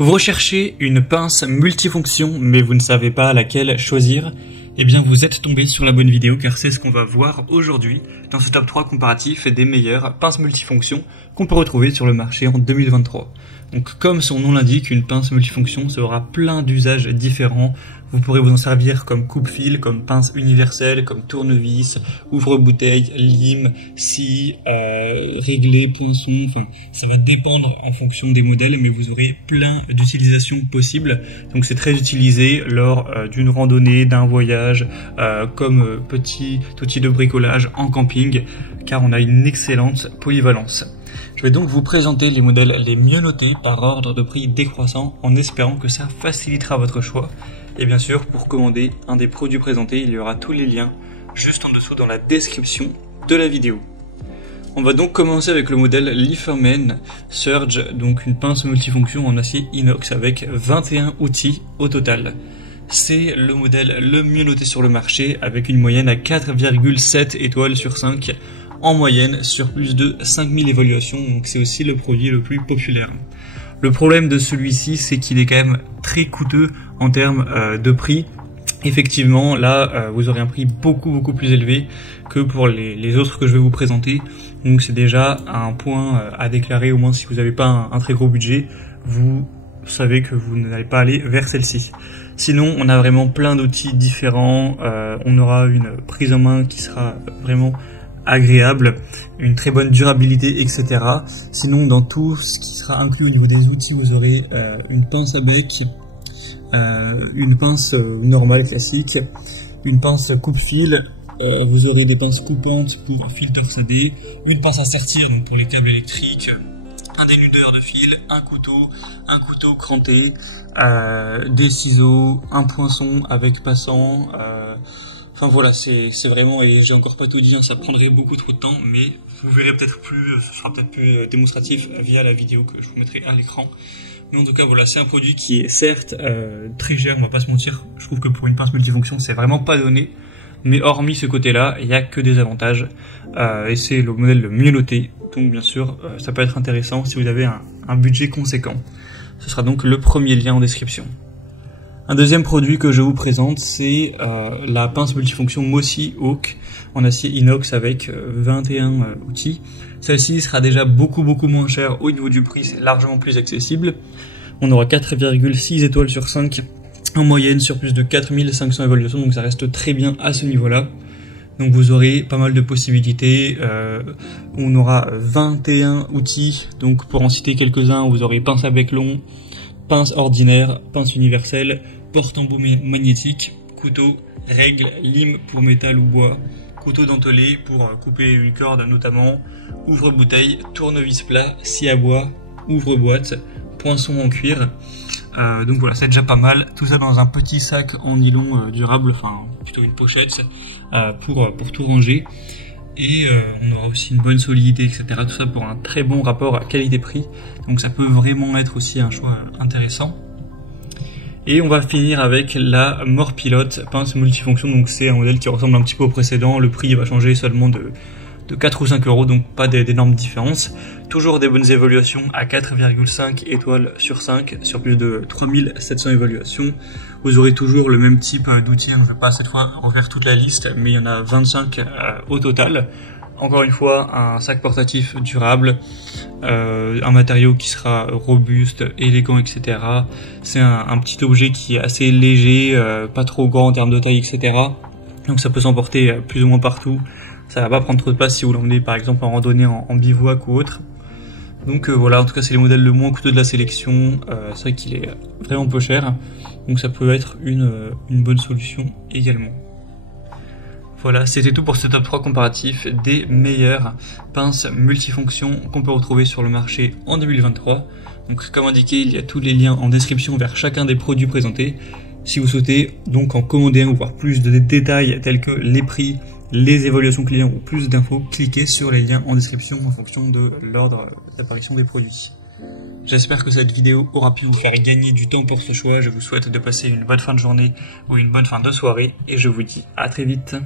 Vous recherchez une pince multifonction, mais vous ne savez pas laquelle choisir? Eh bien, vous êtes tombé sur la bonne vidéo, car c'est ce qu'on va voir aujourd'hui dans ce top 3 comparatif des meilleures pinces multifonctions qu'on peut retrouver sur le marché en 2023. Donc, comme son nom l'indique, une pince multifonction aura plein d'usages différents. Vous pourrez vous en servir comme coupe-fil, comme pince universelle, comme tournevis, ouvre-bouteille, lime, scie, réglé, poinçon. Enfin, ça va dépendre en fonction des modèles, mais vous aurez plein d'utilisations possibles. Donc, c'est très utilisé lors d'une randonnée, d'un voyage, comme petit outil de bricolage en camping, car on a une excellente polyvalence. Je vais donc vous présenter les modèles les mieux notés par ordre de prix décroissant, en espérant que ça facilitera votre choix. Et bien sûr, pour commander un des produits présentés, il y aura tous les liens juste en dessous dans la description de la vidéo. On va donc commencer avec le modèle Lieferman Surge, donc une pince multifonction en acier inox avec 21 outils au total. C'est le modèle le mieux noté sur le marché avec une moyenne à 4,7 étoiles sur 5 en moyenne sur plus de 5000 évaluations, donc c'est aussi le produit le plus populaire. Le problème de celui-ci, c'est qu'il est quand même très coûteux en termes de prix. Effectivement, là, vous aurez un prix beaucoup plus élevé que pour les autres que je vais vous présenter. Donc c'est déjà un point à déclarer, au moins si vous n'avez pas un très gros budget, vous savez que vous n'allez pas aller vers celle-ci. Sinon, on a vraiment plein d'outils différents. On aura une prise en main qui sera vraiment agréable, une très bonne durabilité, etc. Sinon, dans tout ce qui sera inclus au niveau des outils, vous aurez une pince à bec, une pince normale classique, une pince coupe-fil, vous aurez des pinces coupantes pour fil torsadé, une pince à sertir donc pour les câbles électriques, un dénudeur de fil, un couteau cranté, des ciseaux, un poinçon avec passant. Enfin voilà, c'est vraiment, et j'ai encore pas tout dit, hein, ça prendrait beaucoup trop de temps, mais vous verrez peut-être plus, ce sera peut-être plus démonstratif via la vidéo que je vous mettrai à l'écran. Mais en tout cas voilà, c'est un produit qui est certes très cher, on va pas se mentir, je trouve que pour une pince multifonction c'est vraiment pas donné, mais hormis ce côté-là, il n'y a que des avantages, et c'est le modèle le mieux noté, donc bien sûr ça peut être intéressant si vous avez un budget conséquent. Ce sera donc le premier lien en description. Un deuxième produit que je vous présente, c'est la pince multifonction Mossy Oak en acier inox avec 21 outils. Celle-ci sera déjà beaucoup moins chère au niveau du prix, c'est largement plus accessible. On aura 4,6 étoiles sur 5 en moyenne sur plus de 4500 évaluations, donc ça reste très bien à ce niveau-là. Donc vous aurez pas mal de possibilités, on aura 21 outils, donc pour en citer quelques-uns, vous aurez pince à bec long, pince ordinaire, pince universelle, porte-embout magnétique, couteau, règle, lime pour métal ou bois, couteau dentelé pour couper une corde notamment, ouvre-bouteille, tournevis plat, scie à bois, ouvre-boîte, poinçon en cuir. Donc voilà, c'est déjà pas mal. Tout ça dans un petit sac en nylon durable, enfin plutôt une pochette pour tout ranger. Et on aura aussi une bonne solidité, etc. Tout ça pour un très bon rapport qualité-prix. Donc ça peut vraiment être aussi un choix intéressant. Et on va finir avec la Morpilot pince multifonction. Donc c'est un modèle qui ressemble un petit peu au précédent. Le prix va changer seulement de 4 ou 5 euros, donc pas d'énormes différences. Toujours des bonnes évaluations à 4,5 étoiles sur 5 sur plus de 3700 évaluations. Vous aurez toujours le même type d'outils, je ne vais pas cette fois refaire toute la liste, mais il y en a 25 au total. Encore une fois, un sac portatif durable, un matériau qui sera robuste, élégant, etc. C'est un petit objet qui est assez léger, pas trop grand en termes de taille, etc. Donc ça peut s'emporter plus ou moins partout. Ça va pas prendre trop de place si vous l'emmenez par exemple en randonnée en bivouac ou autre. Donc voilà, en tout cas c'est les modèles le moins coûteux de la sélection. C'est vrai qu'il est vraiment peu cher, donc ça peut être une bonne solution également. Voilà, c'était tout pour ce top 3 comparatif des meilleures pinces multifonctions qu'on peut retrouver sur le marché en 2023. Donc comme indiqué, il y a tous les liens en description vers chacun des produits présentés. Si vous souhaitez donc en commander un ou voir plus de détails tels que les prix, les évaluations clients ou plus d'infos, cliquez sur les liens en description en fonction de l'ordre d'apparition des produits. J'espère que cette vidéo aura pu vous faire gagner du temps pour ce choix. Je vous souhaite de passer une bonne fin de journée ou une bonne fin de soirée et je vous dis à très vite.